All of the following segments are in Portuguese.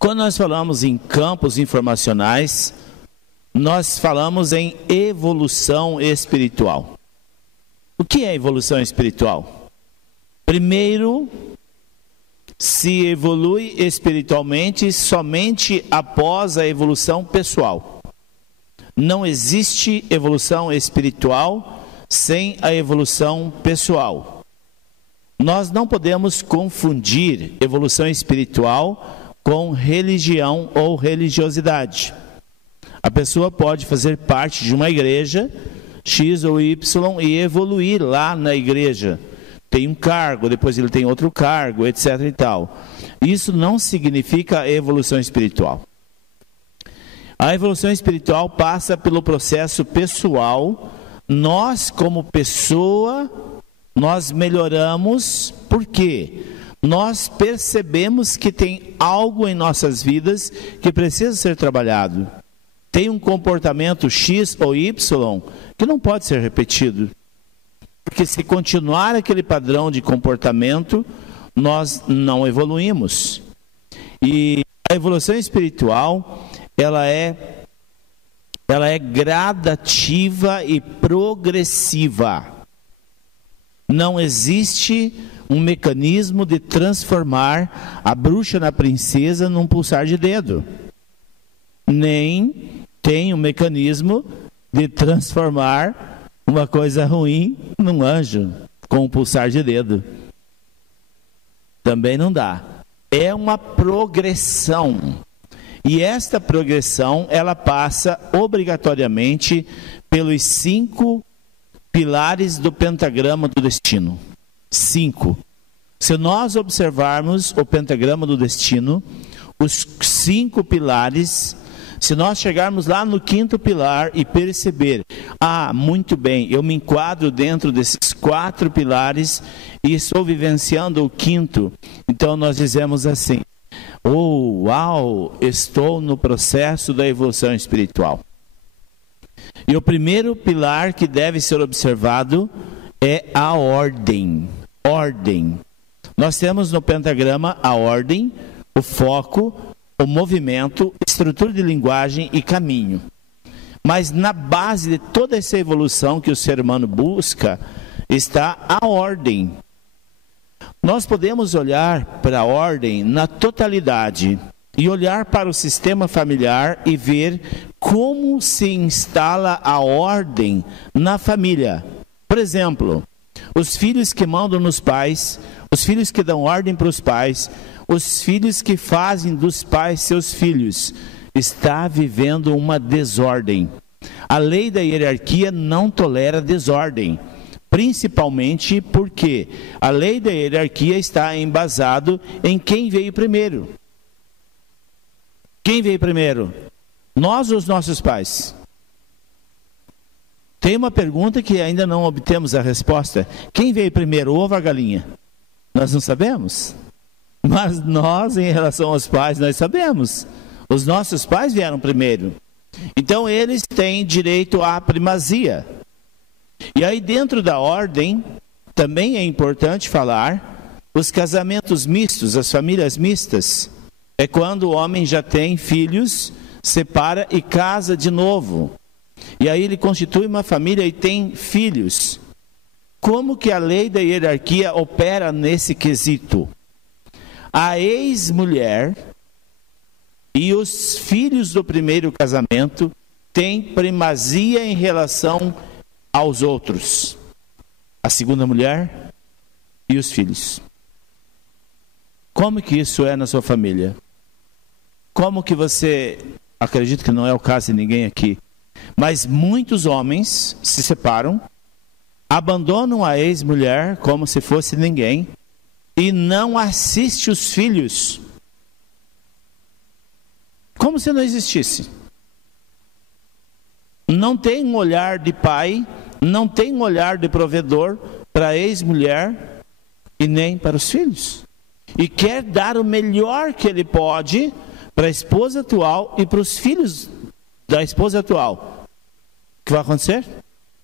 Quando nós falamos em campos informacionais, nós falamos em evolução espiritual. O que é evolução espiritual? Primeiro, se evolui espiritualmente somente após a evolução pessoal. Não existe evolução espiritual sem a evolução pessoal. Nós não podemos confundir evolução espiritual com religião ou religiosidade. A pessoa pode fazer parte de uma igreja X ou Y e evoluir lá na igreja. Tem um cargo, depois ele tem outro cargo, etc. e tal. Isso não significa evolução espiritual. A evolução espiritual passa pelo processo pessoal. Nós, como pessoa, nós melhoramos. Por quê? Nós percebemos que tem algo em nossas vidas que precisa ser trabalhado. Tem um comportamento X ou Y que não pode ser repetido. Porque se continuar aquele padrão de comportamento, nós não evoluímos. E a evolução espiritual, ela é gradativa e progressiva. Não existe um mecanismo de transformar a bruxa na princesa num pulsar de dedo. Nem tem um mecanismo de transformar uma coisa ruim num anjo com um pulsar de dedo. Também não dá. É uma progressão. E esta progressão, ela passa obrigatoriamente pelos 5 pilares do pentagrama do destino. 5. Se nós observarmos o pentagrama do destino, os 5 pilares, se nós chegarmos lá no 5º pilar e perceber, muito bem, eu me enquadro dentro desses 4 pilares e estou vivenciando o 5º, então nós dizemos assim: uau, estou no processo da evolução espiritual. E o primeiro pilar que deve ser observado é a ordem. Ordem. Nós temos no pentagrama a ordem, o foco, o movimento, estrutura de linguagem e caminho. Mas na base de toda essa evolução que o ser humano busca está a ordem. Nós podemos olhar para a ordem na totalidade e olhar para o sistema familiar e ver como se instala a ordem na família. Por exemplo, os filhos que mandam nos pais, os filhos que dão ordem para os pais, os filhos que fazem dos pais seus filhos, está vivendo uma desordem. A lei da hierarquia não tolera desordem, principalmente porque a lei da hierarquia está embasado em quem veio primeiro. Quem veio primeiro? Nós ou os nossos pais? Tem uma pergunta que ainda não obtemos a resposta. Quem veio primeiro, o ovo ou a galinha? Nós não sabemos. Mas nós, em relação aos pais, nós sabemos. Os nossos pais vieram primeiro. Então, eles têm direito à primazia. E aí, dentro da ordem, também é importante falar os casamentos mistos, as famílias mistas. É quando o homem já tem filhos, separa e casa de novo. E aí ele constitui uma família e tem filhos. Como que a lei da hierarquia opera nesse quesito? A ex-mulher e os filhos do primeiro casamento têm primazia em relação aos outros. A segunda mulher e os filhos. Como que isso é na sua família? Como que você, acredito que não é o caso de ninguém aqui, mas muitos homens se separam, abandonam a ex-mulher como se fosse ninguém e não assiste os filhos como se não existisse. Não tem um olhar de pai, não tem um olhar de provedor para a ex-mulher e nem para os filhos. E quer dar o melhor que ele pode para a esposa atual e para os filhos da esposa atual. O que vai acontecer?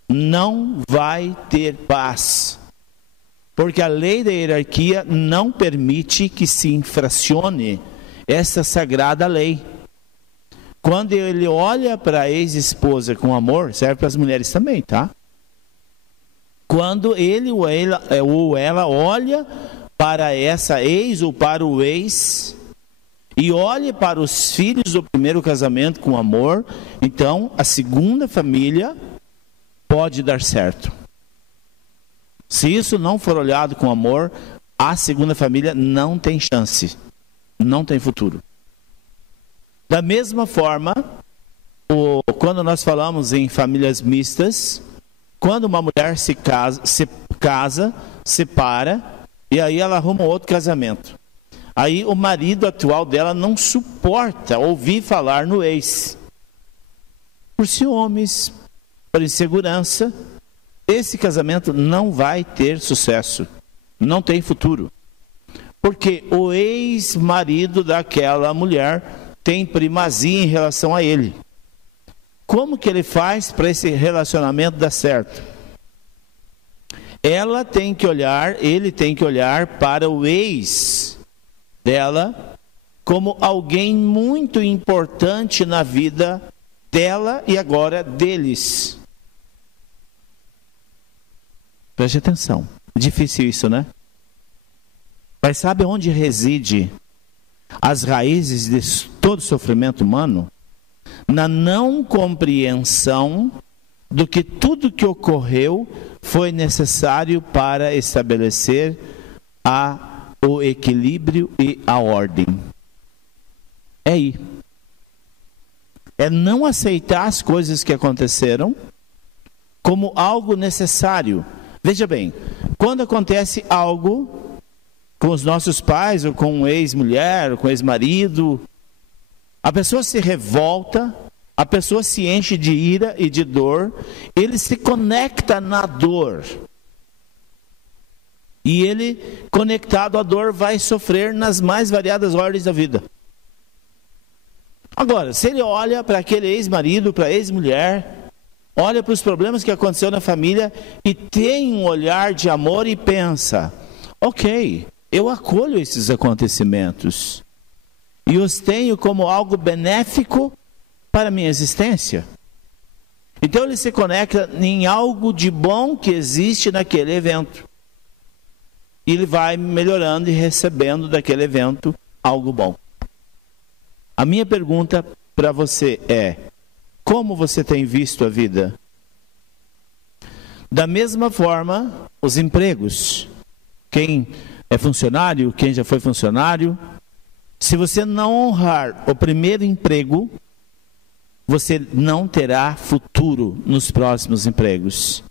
Não vai ter paz. Porque a lei da hierarquia não permite que se infracione essa sagrada lei. Quando ele olha para a ex-esposa com amor, serve para as mulheres também, tá? Quando ele ou ela olha para essa ex ou para o ex e olha para os filhos do primeiro casamento com amor, então a segunda família pode dar certo. Se isso não for olhado com amor, a segunda família não tem chance, não tem futuro. Da mesma forma, quando nós falamos em famílias mistas, quando uma mulher se casa, separa, e aí ela arruma outro casamento. Aí o marido atual dela não suporta ouvir falar no ex. Por ciúmes, por insegurança, esse casamento não vai ter sucesso, não tem futuro. Porque o ex-marido daquela mulher tem primazia em relação a ele. Como que ele faz para esse relacionamento dar certo? Ele tem que olhar para o ex dela como alguém muito importante na vida dela e agora deles. Preste atenção. Difícil isso, né? Mas sabe onde reside as raízes de todo sofrimento humano? Na não compreensão do que tudo que ocorreu foi necessário para estabelecer o equilíbrio e a ordem. É aí. É não aceitar as coisas que aconteceram como algo necessário. Veja bem, quando acontece algo com os nossos pais, ou com um ex-mulher, ou com um ex-marido, a pessoa se revolta, a pessoa se enche de ira e de dor, ele se conecta na dor. E ele, conectado à dor, vai sofrer nas mais variadas ordens da vida. Agora, se ele olha para aquele ex-marido, para a ex-mulher, olha para os problemas que aconteceu na família e tem um olhar de amor e pensa: ok, eu acolho esses acontecimentos e os tenho como algo benéfico para a minha existência. Então ele se conecta em algo de bom que existe naquele evento. E ele vai melhorando e recebendo daquele evento algo bom. A minha pergunta para você é: como você tem visto a vida? Da mesma forma, os empregos. Quem é funcionário, quem já foi funcionário, se você não honrar o primeiro emprego, você não terá futuro nos próximos empregos.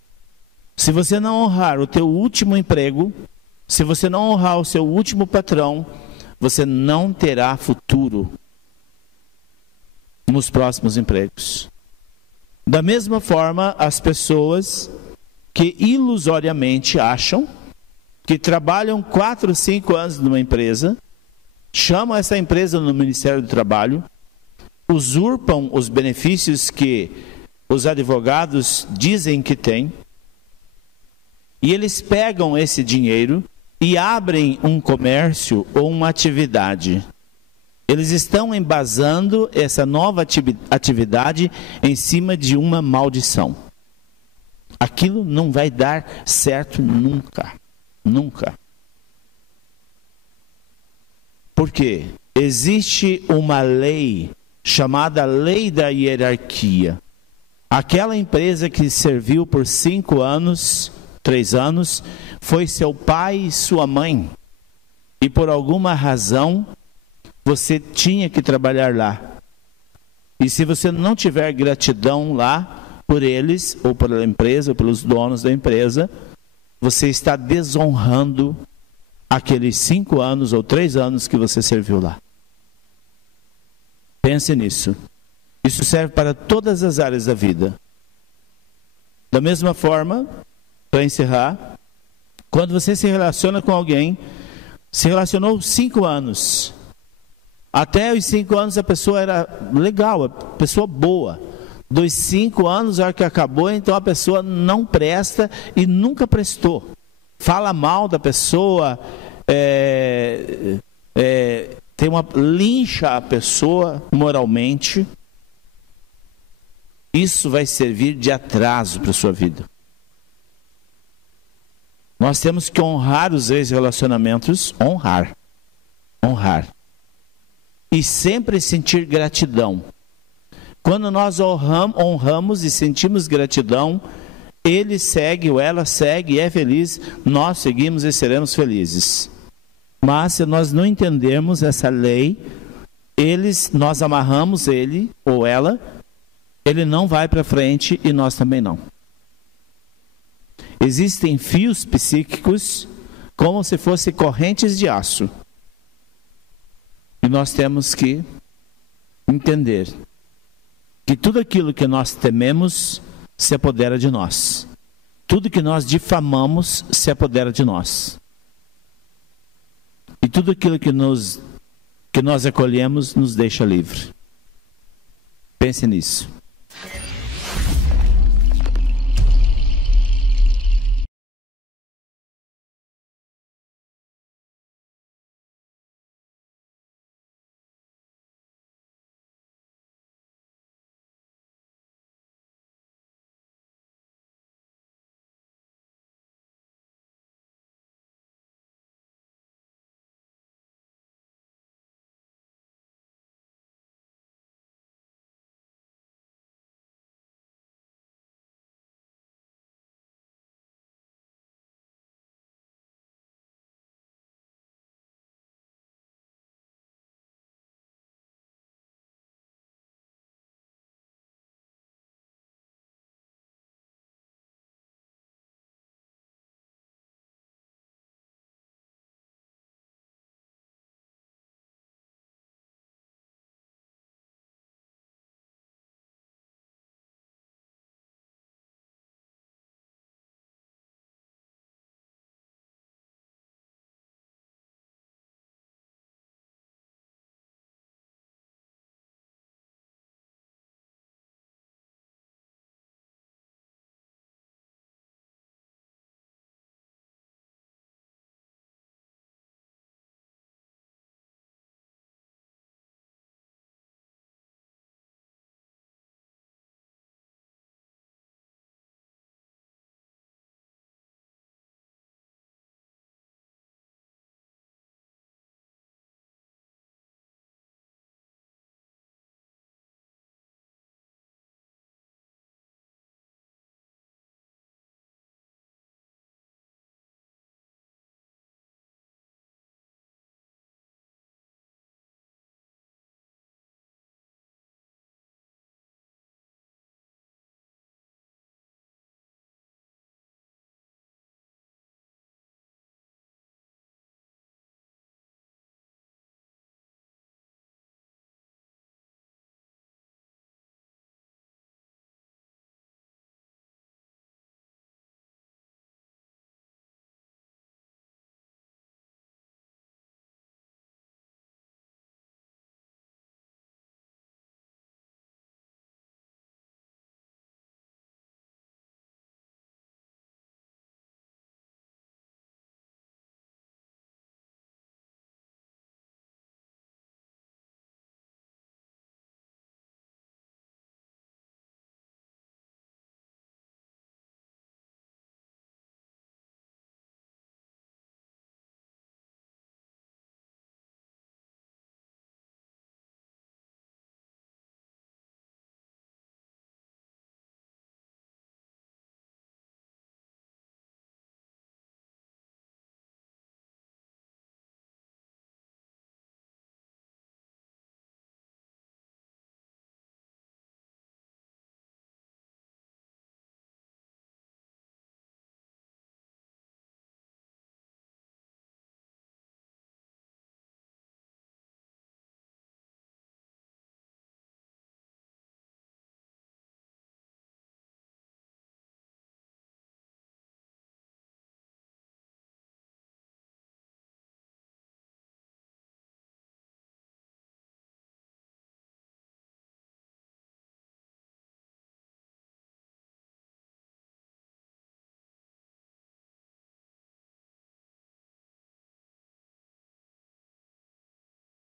Se você não honrar o teu último emprego, se você não honrar o seu último patrão, você não terá futuro nos próximos empregos. Da mesma forma, as pessoas que ilusoriamente acham que trabalham 4 ou 5 anos numa empresa, chamam essa empresa no Ministério do Trabalho, usurpam os benefícios que os advogados dizem que têm, e eles pegam esse dinheiro e abrem um comércio ou uma atividade. Eles estão embasando essa nova atividade em cima de uma maldição. Aquilo não vai dar certo nunca. Nunca. Por quê? Existe uma lei chamada lei da hierarquia. Aquela empresa que serviu por 5 anos, 3 anos, foi seu pai e sua mãe. E por alguma razão, você tinha que trabalhar lá. E se você não tiver gratidão lá por eles, ou pela empresa, ou pelos donos da empresa, você está desonrando aqueles 5 anos ou 3 anos que você serviu lá. Pense nisso. Isso serve para todas as áreas da vida. Da mesma forma, para encerrar, quando você se relaciona com alguém, se relacionou 5 anos. Até os 5 anos a pessoa era legal, a pessoa boa. Dos 5 anos, a hora que acabou, então a pessoa não presta e nunca prestou. Fala mal da pessoa, lincha a pessoa moralmente, isso vai servir de atraso para a sua vida. Nós temos que honrar os ex-relacionamentos, honrar. E sempre sentir gratidão. Quando nós honramos e sentimos gratidão, ele segue ou ela segue e é feliz, nós seguimos e seremos felizes. Mas se nós não entendermos essa lei, nós amarramos ele ou ela, ele não vai para frente e nós também não. Existem fios psíquicos como se fossem correntes de aço. E nós temos que entender que tudo aquilo que nós tememos se apodera de nós. Tudo que nós difamamos se apodera de nós. E tudo aquilo que nós acolhemos nos deixa livre. Pense nisso.